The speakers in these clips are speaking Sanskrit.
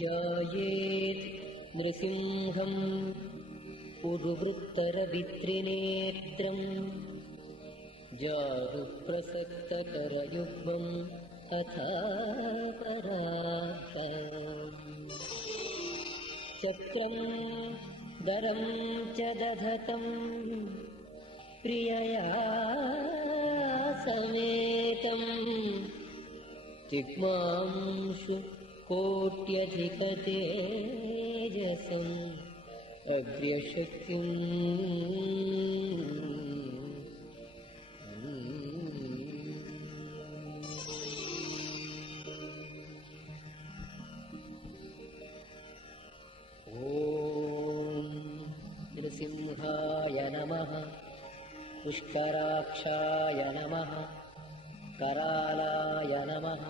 ध्यायेत् नृसिंहम् उरुवृत्तरवित्रिनेत्रम् जाहुप्रसक्तकरयुग्मम् अथापराधम् चक्रम् गरं च दधतम् प्रियया समेतम् तिग्मांशु कोट्यधिकतेजसम् अग्र्यशक्तिम् ॐ नृसिंहाय नमः पुष्कराक्षाय नमः करालाय नमः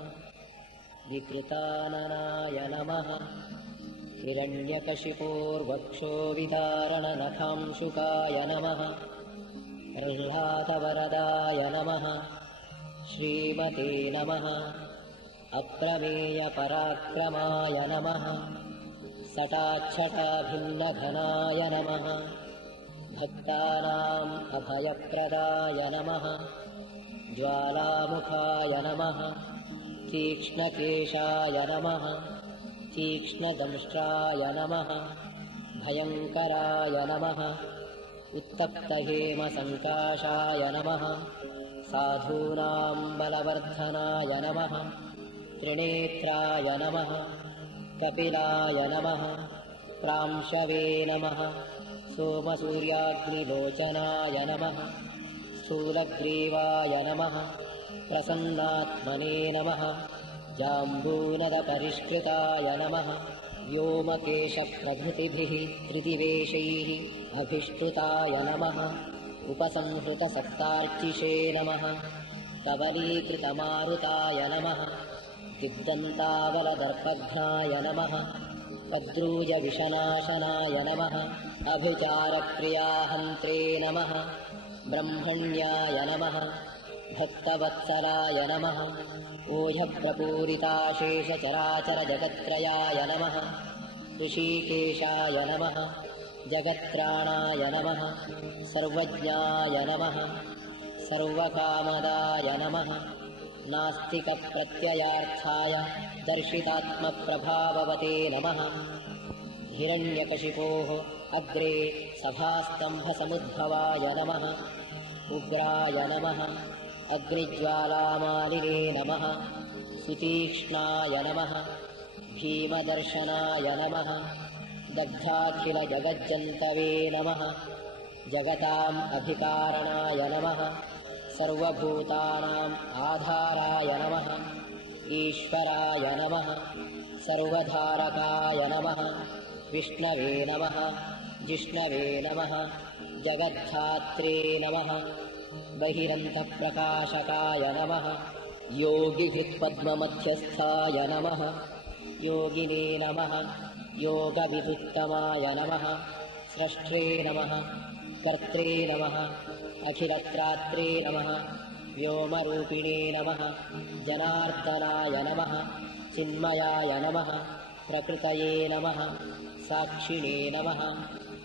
विकृताननाय नमः हिरण्यकशिपोर्वक्षोविदारणनखांशुकाय नमः प्रह्लादवरदाय नमः श्रीमते नमः अप्रमेयपराक्रमाय नमः सटाच्छटाभिन्नघनाय नमः भक्तानाम् अभयप्रदाय नमः ज्वालामुखाय नमः तीक्ष्णकेशाय नमः तीक्ष्णदंष्ट्राय नमः भयङ्कराय नमः उत्तप्तहेमसङ्काशाय नमः साधूनाम् बलवर्धनाय नमः त्रिनेत्राय नमः कपिलाय नमः प्रांशवे नमः सोमसूर्याग्निलोचनाय नमः स्थूलग्रीवाय नमः प्रसन्नात्मने नमः जाम्बूनदपरिष्कृताय नमः व्योमकेशप्रभृतिभिः त्रिदिवेशैः अभिष्टुताय नमः उपसंहृतसप्तार्चिषे नमः कबलीकृतमारुताय नमः दिग्दन्तावलदर्पघ्नाय नमः पद्रूजविषनाशनाय नमः अभिचारक्रियाहन्त्रे नमः ब्रह्मण्याय नमः भक्तवत्सलाय नमः ओझप्रपूरिताशेषचराचरजगत्त्रयाय नमः ऋषिकेशाय नमः जगत्त्राणाय नमः सर्वज्ञाय नमः सर्वकामदाय नमः नास्तिकप्रत्ययार्थाय दर्शितात्मप्रभाववते नमः हिरण्यकशिपोः अग्रे सभास्तम्भसमुद्भवाय नमः उग्राय नमः अग्निज्वालामालिने नमः सुतीक्ष्णाय नमः भीमदर्शनाय नमः दग्धाखिलजगज्जन्तवे नमः जगताम् अभिकारणाय नमः सर्वभूतानाम् आधाराय नमः ईश्वराय नमः सर्वधारकाय नमः विष्णवे नमः जिष्णवे नमः जगद्धात्रे नमः बहिरन्तप्रकाशकाय नमः योगिहृत्पद्ममध्यस्थाय नमः योगिने नमः योगविदुत्तमाय नमः स्रष्टे नमः कर्त्रे नमः अखिलत्रात्रे नमः व्योमरूपिणे नमः जनार्दनाय नमः चिन्मयाय नमः प्रकृतये नमः साक्षिणे नमः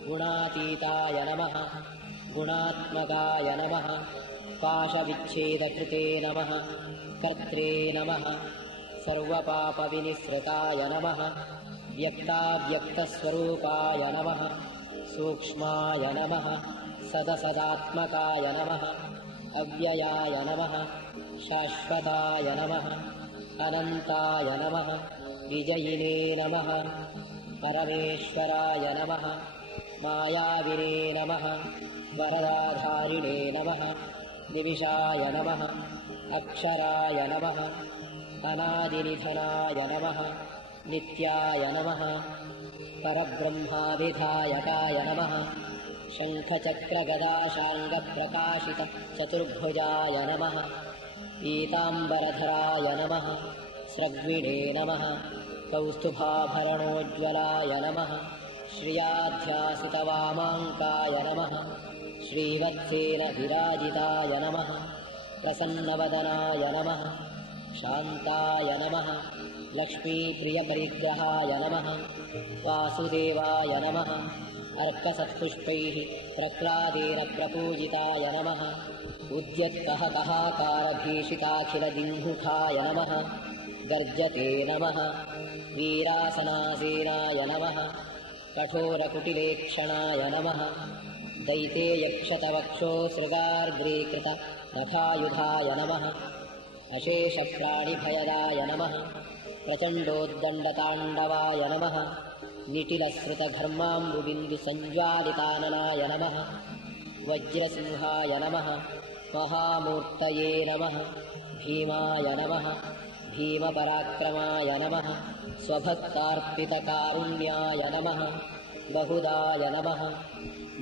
गुणातीताय नमः गुणात्मकाय नमः पाशविच्छेदकृते नमः कर्त्रे नमः सर्वपापविनिसृताय नमः व्यक्ताव्यक्तस्वरूपाय नमः सूक्ष्माय नमः सदसदात्मकाय नमः अव्ययाय नमः शाश्वताय नमः अनन्ताय नमः विजयिने नमः परमेश्वराय नमः मायाविने नमः वरदाधारिणे नमः निविशाय नमः अक्षराय नमः अनादिनिधनाय नमः नित्याय नमः परब्रह्माविधायकाय नमः शङ्खचक्रगदाशाङ्गप्रकाशित चतुर्भुजाय नमः पीताम्बरधराय नमः स्रग्विणे नमः कौस्तुभाभरणोज्ज्वलाय नमः श्रियाध्यासितवामाङ्काय नमः श्रीवत्सेन विराजिताय नमः प्रसन्नवदनाय नमः शान्ताय नमः लक्ष्मीप्रियपरिग्रहाय नमः वासुदेवाय नमः अर्कसत्पुष्पैः प्रह्लादेन प्रपूजिताय नमः उद्यत्कहकहाकारभीषिताखिलदिङ्हुखाय नमः गर्जते नमः वीरासनासेनाय नमः कठोरकुटिलेक्षणाय नमः दैतेयक्षतवक्षोऽसृगार्द्रीकृतनखायुधाय नमः अशेषप्राणिभयदाय नमः प्रचण्डोद्दण्डताण्डवाय नमः निटिलश्रुतघर्माम्बुबिन्दुसञ्ज्वालिताननाय नमः वज्रसिंहाय नमः महामूर्तये नमः भीमाय नमः भीमपराक्रमाय नमः स्वभक्तार्पितकारुण्याय नमः बहुदाय नमः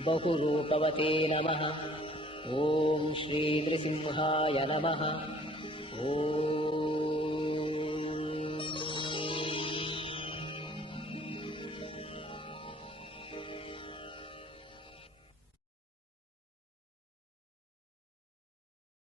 बहुरूपवते नमः ॐ श्रीनृसिंहाय नमः ॐ